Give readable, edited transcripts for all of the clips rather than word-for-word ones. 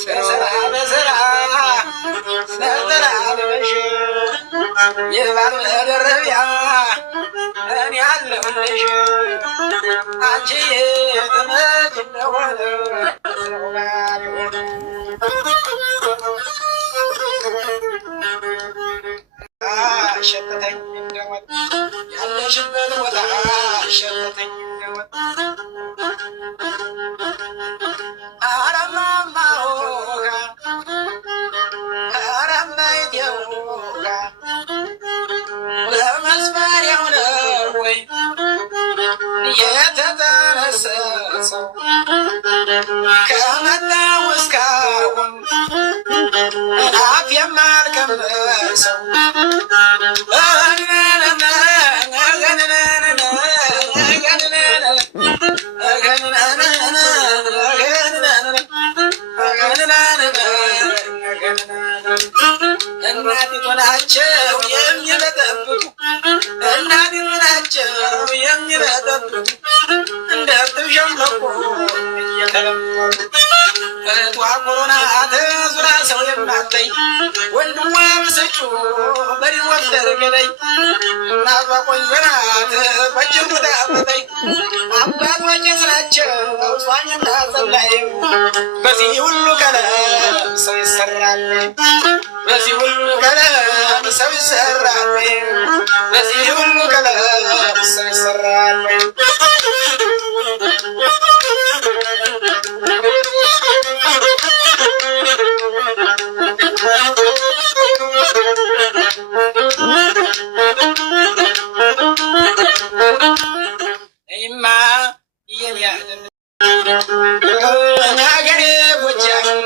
በስራ ስለተላለሽ የባል መደረቢያ እኔ አለሁልሽ አንቺ የትመጭ እንደሆነ ሸተተኝ እንደወጥ ያለሽበት ቦታ ሸተተኝ እንደወጥ አረማማሆጋ አረማይቴውጋ ለመስመሪያው ነው ወይ የተጠነሰሰው ከመጣው እስካሁን አፍ የማልቀምሰው እናቲቱ ናቸው የሚበጠብጡ እናቲቱ ናቸው የሚበጠብጡ እንደ እርጥብ ሸምበቆ እየተለመዱ እህቷ ኮሮና ተዙራ ሰው የማታይ ወንድሟ ብስጩ በዲወተር ገዳይ እናቷ ቆንጆ ናት በእጅጉ ዳብተኝ አባቶች ስራቸው እሷን የምታጸላይ በዚህ ሁሉ ቀለም ሰው ይሰራል በዚህ ሁሉ ቀለም ሰው ይሰራል በዚህ ሁሉ ቀለም ሰው ይሰራል ናገሬ ጎጃም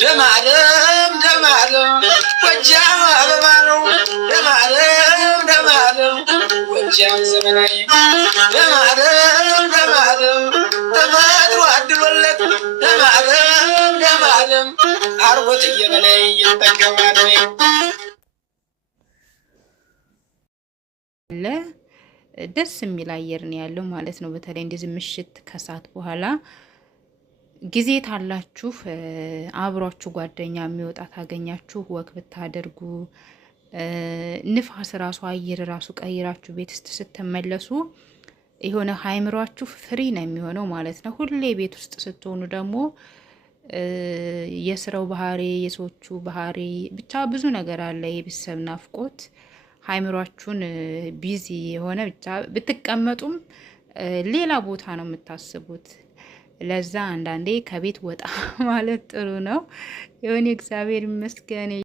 ደማደም ደማደም ጎጃም አበባ ነው ደማደም ደማደም ጎጃም ዘመናዊ ደማደም ደማደም ተፈጥሮ አድሎለት ደማደም ደማደም አርጎት እየበላይ ይጠቀማል ደስ የሚል አየር ነው ያለው ማለት ነው። በተለይ እንደዚህ ምሽት ከሰዓት በኋላ ጊዜ ታላችሁ አብሯችሁ ጓደኛ የሚወጣ ታገኛችሁ ወክ ብታደርጉ ንፋስ ራሱ አየር ራሱ ቀይራችሁ ቤት ውስጥ ስትመለሱ የሆነ ሃይምሯችሁ ፍሪ ነው የሚሆነው ማለት ነው። ሁሌ ቤት ውስጥ ስትሆኑ ደግሞ የስራው ባህሪ የሰዎቹ ባህሪ ብቻ ብዙ ነገር አለ። የቤተሰብ ናፍቆት ሃይምሯችሁን ቢዚ የሆነ ብቻ ብትቀመጡም ሌላ ቦታ ነው የምታስቡት። ለዛ አንዳንዴ ከቤት ወጣ ማለት ጥሩ ነው። የሆነ እግዚአብሔር ይመስገን